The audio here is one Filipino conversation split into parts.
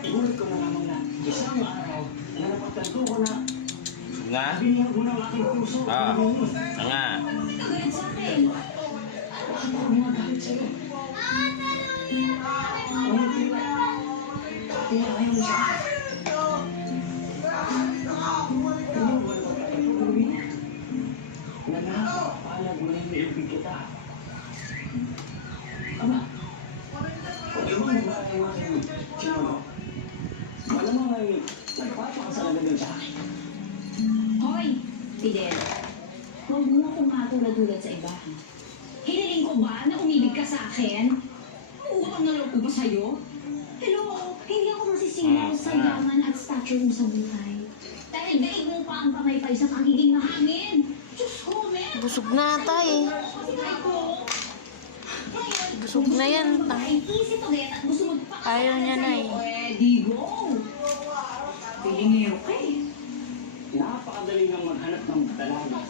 Igulit ko na lamang na isang araw na napagtanto ko na Nga? biniyag mo ng aking puso. Ah, nga. Kagalit sa akin. Bakit ako gumagalit sa'yo? Ngunit tira mo siya. Hindi mo ba napagtanto na nakakapalag mo na yung ibig kita? Ama, ewan mo ba ang aking sinuro? Malamang ay nagpapakasalaga din sa akin. Hoy, Fidel. Huwag mo akong matulad-tulad sa iba. Hiniling ko ba na umibig ka sa akin? Uutang na loob ko ba sa'yo? Hello, hindi ako masisilaw sa yaman at stature mo sa buhay. Dahil daig mo pa ang pamaypay sa pagiging mahangin. Diyos ko, men! Busog na tayo. Busog na yan. Ayaw niya na eh. Di go! Pilingero ka eh. Napakadali ng maghanap ng dalaga.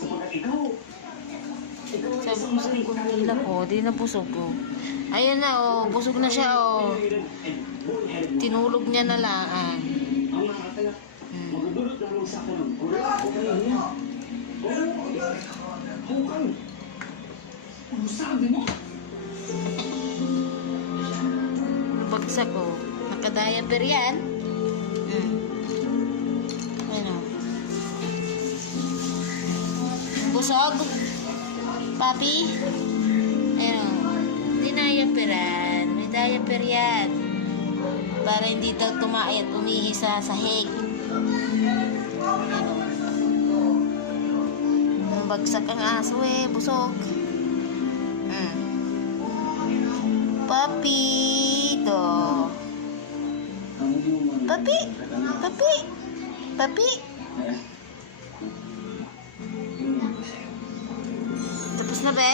Sapagkat ikaw ay isang magaling ko Wala ko, di na busog ko. Ayan na oh, busog na siya oh. Tinulog niya na lang. ang nakakanak. Magdudulot na lang sa ako ng wala ko kayo niya. Hukang. Ano sabi mo? Bagsak ko. Nakadiaper yan. Ano? Busog? Papi? Ano? Hindi diaperan. May diaper yan. Para hindi daw tumae at umihi sa sahig. Ano? Bagsak ang aso eh. Busog. Papi. Ito. Papi. Papi. Papi. Tapos na ba?